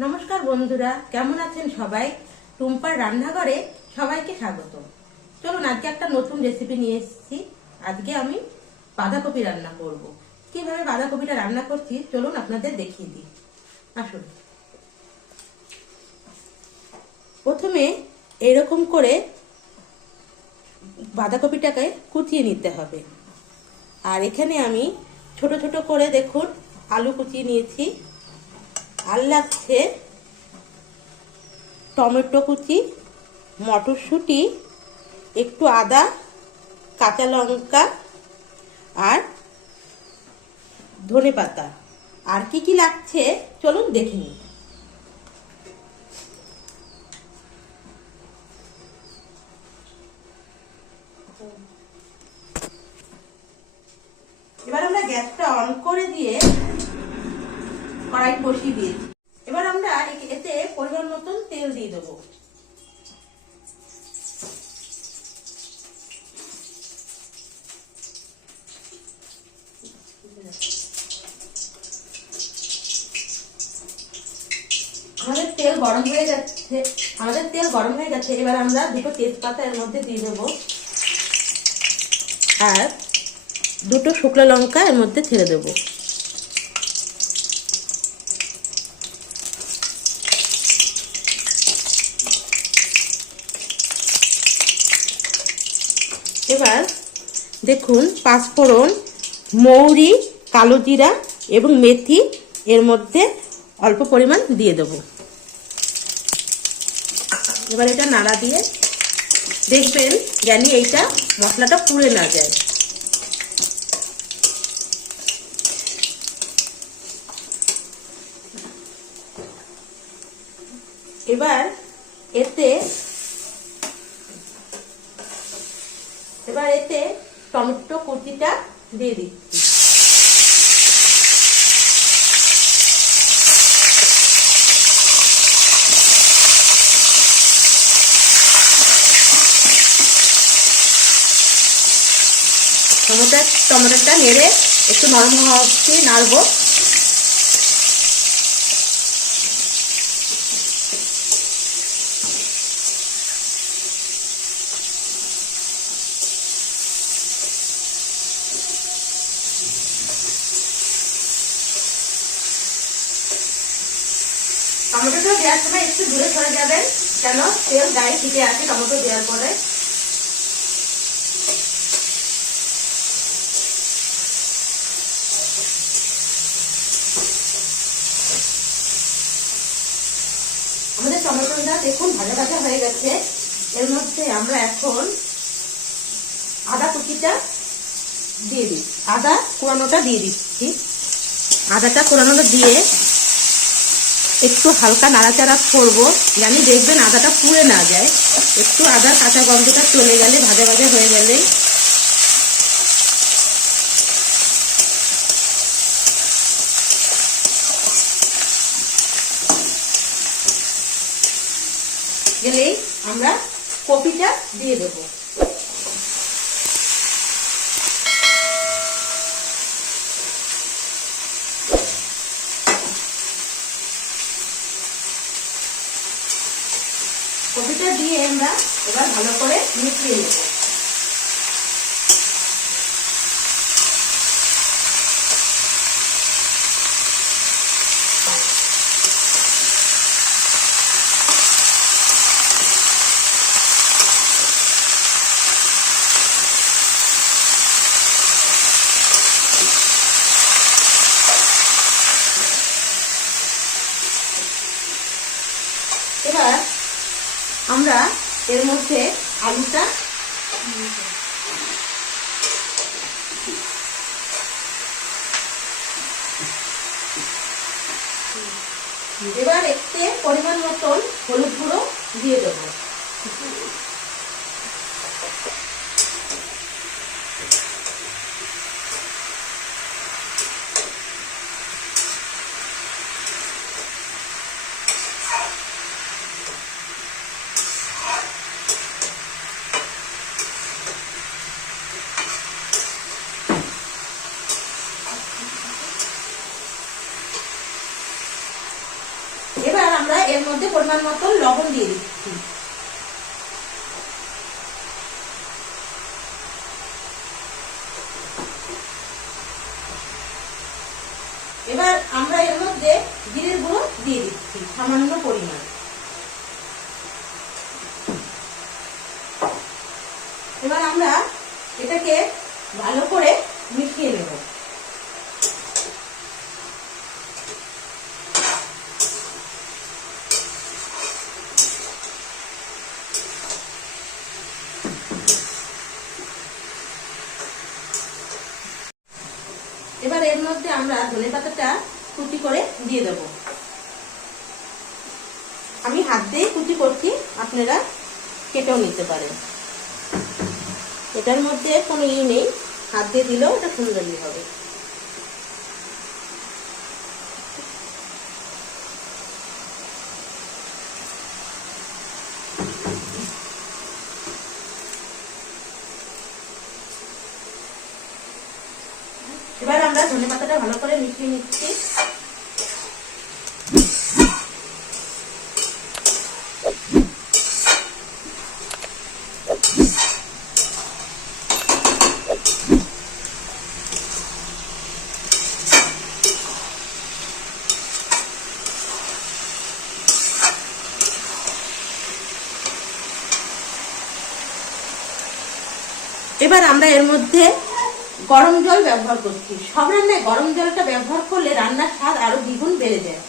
নমস্কার বন্ধুরা, কেমন আছেন সবাই? টুম্পার রান্নাঘরে সবাইকে স্বাগত। চলুন আজকে একটা নতুন রেসিপি নিয়ে এসেছি। আজকে আমি বাঁধাকপি রান্না করব। কিভাবে বাঁধাকপিটা রান্না করছি চলুন আপনাদের দেখিয়ে দিই। আসুন, প্রথমে এরকম করে বাঁধাকপিটাকে কুচিয়ে নিতে হবে। আর এখানে আমি ছোট ছোট করে দেখুন আলু কুচিয়ে নিয়েছি। আর লাগছে টমেটো কুচি, মটরশুঁটি, একটু আদা, কাঁচা লঙ্কা আর ধনেপাতা। আর কি কি লাগছে চলুন দেখে নিই। এবার আমরা গ্যাসটা অন করে দিয়ে কড়াই বসিয়ে দিয়েছি। এবার আমরা এতে পরিমাণ মতন তেল দিয়ে দেবো। আমাদের তেল গরম হয়ে গেছে। এবার আমরা দুটো তেজপাতা এর মধ্যে দিয়ে দেবো আর দুটো শুকনো লঙ্কা এর মধ্যে ছেড়ে দেবো। এবার দেখুন পাঁচফোড়ন, মৌরি, কালো জিরা এবং মেথি এর মধ্যে অল্প পরিমাণ দিয়ে দেবো। এবার এটা নাড়া দিয়ে দেখবেন জানি এইটা মশলাটা পুড়ে না যায়। এবার এতে টমেটো কুচিটা দিয়ে দিচ্ছি। টমেটোটা নেড়ে একটু নরম হওয়া অবধি নাড়বো। টমেটোটা দেওয়ার সময় একটু দূরে সরে যাবেন, কেন তেল গায়ে ছিটে আছে টমেটো দেওয়ার পরে। আমাদের টমেটোটা দেখুন ভাজা ভাজা হয়ে গেছে। এর মধ্যে আমরা এখন আদা কুচিটা দিয়ে দিই, আদা কোরানোটা দিয়ে দিচ্ছি। আদাটা কোরানোটা দিয়ে একটু হালকা নাড়াচাড়া করবো, জানি দেখবেন আদাটা পুড়ে না যায়। একটু আদার কাঁচা গন্ধটা চলে গেলে, ভাজা ভাজা হয়ে গেলে আমরা কপিটা দিয়ে দেবো। কপিটা দিয়ে আমরা এবার ভালো করে মিশিয়ে নেব। এবার আমরা এর মধ্যে আলুটা এবার একটু পরিমাণ মতন হলুদ গুঁড়ো দিয়ে দেবো। এবার এর মধ্যে পরিমাণ মতো লবণ দিয়ে দিচ্ছি। এবার আমরা এর মধ্যে জিরের গুঁড়ো দিয়ে দিচ্ছি সামান্য পরিমাণ। এবার আমরা এটাকে ভালো করে মিশিয়ে নেব। এবার এর মধ্যে আমরা ধনেপাতাটা কুচি করে দিয়ে দেব। আমি হাত দিয়ে কুচি করছি, আপনারা কেটেও নিতে পারেন। এটার মধ্যে কোনো নেই, হাত দিয়ে দিলেও এটা সুন্দরই হবে। এবার আমরা ধনেপাতাটা ভালো করে মিশিয়ে নিচ্ছি। এবার আমরা এর মধ্যে গরম জল ব্যবহার করছি। সব রান্নায় গরম জলটা ব্যবহার করলে রান্নার স্বাদ আরো দ্বিগুণ বেড়ে যায়।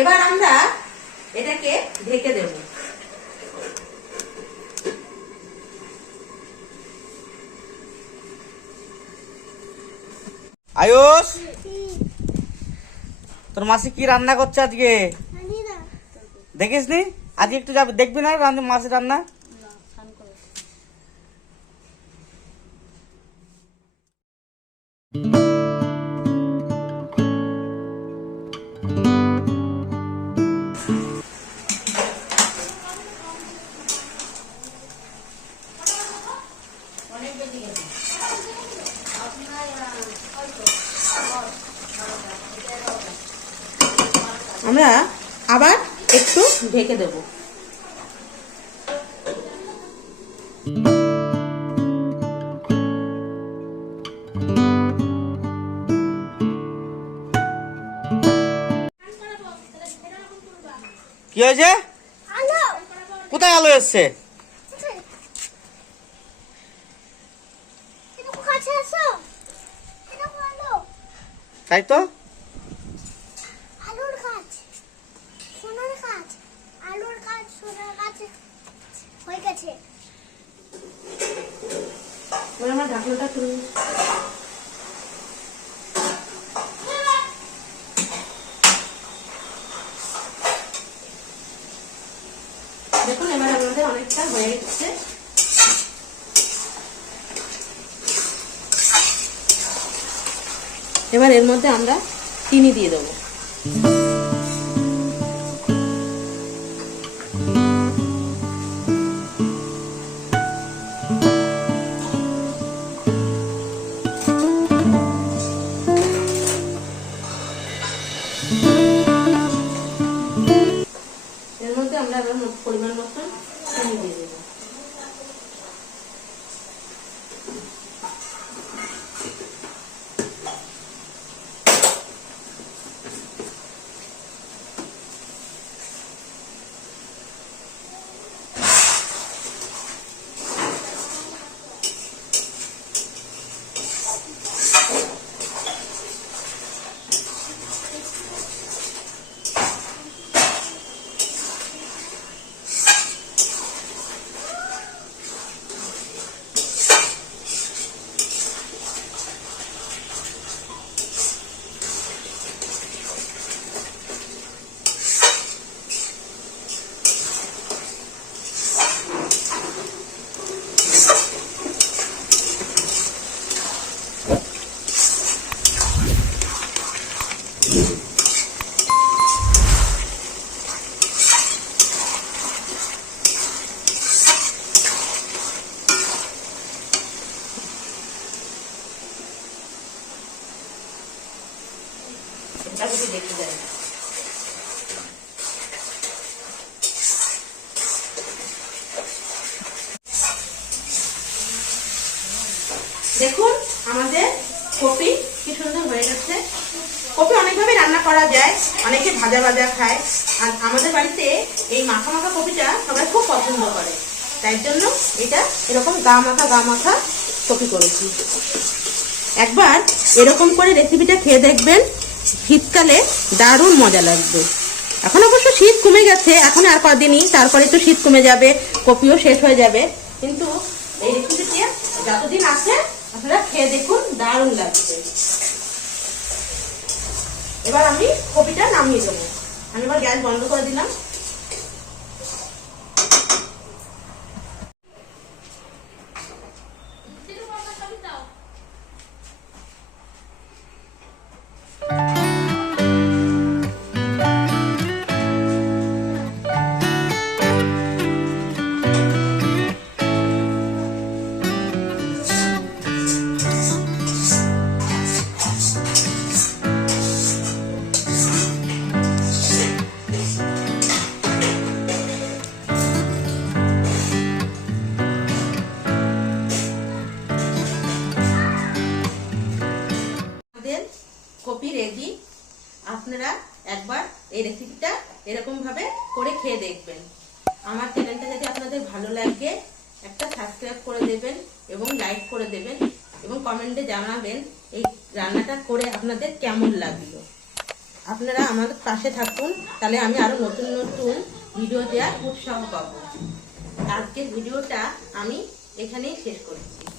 এবার আমরা এটাকে ঢেকে দেব। আয়ুষ, তোর মাসি কি রান্না করছে আজকে দেখিস নি? আজকে একটু যাবি, দেখবি না মাসি রান্না? আমরা আবার একটু ঢেকে দেব। কি হয়েছে? কোথায় আলো এসছে? তাই তো, আমার ঢাকনাটা তুলে দেখুন, এবার আমাদের অনেকটা হয়ে গেছে। এবার এর মধ্যে আমরা চিনি দিয়ে দেবো। এর মধ্যে আমরা আবার পরিমাণ মতন চিনি দিয়ে দেবো। দেখুন আমাদের কপি কি সুন্দর হয়ে গেছে। কপি অনেকভাবে রান্না করা যায়, অনেকে ভাজা ভাজা খায়, আর আমাদের বাড়িতে এই মাখা মাখা কপিটা সবাই খুব পছন্দ করে, তাই জন্য এটা এরকম গা মাখা কপি করেছি। একবার এরকম করে রেসিপিটা খেয়ে দেখবেন, শীতকালে দারুণ মজা লাগবে। এখন অবশ্য শীত কমে গেছে, এখন আর কদিনই, তারপরে তো শীত কমে যাবে, কপিও শেষ হয়ে যাবে, কিন্তু এই রেসিপিটি যতদিন আছে আপনারা খেয়ে দেখুন, দারুণ লাগবে। এবার আমি কপিটা নামিয়ে দেবো। আমি এবার গ্যাস বন্ধ করে দিলাম। Copy ready. আপনারা একবার এই রেসিপিটা এরকম ভাবে করে খেয়ে দেখবেন। আমার চ্যানেলটা যদি আপনাদের ভালো লাগে একটা সাবস্ক্রাইব করে দেবেন এবং লাইক করে দেবেন এবং কমেন্টে জানাবেন এই রান্নাটা করে আপনাদের কেমন লাগলো। আপনারা আমার পাশে থাকুন, তাহলে আমি আরো নতুন নতুন ভিডিও দেওয়ার উৎসাহ পাবো। আজকের ভিডিওটা আমি এখানেই শেষ করছি।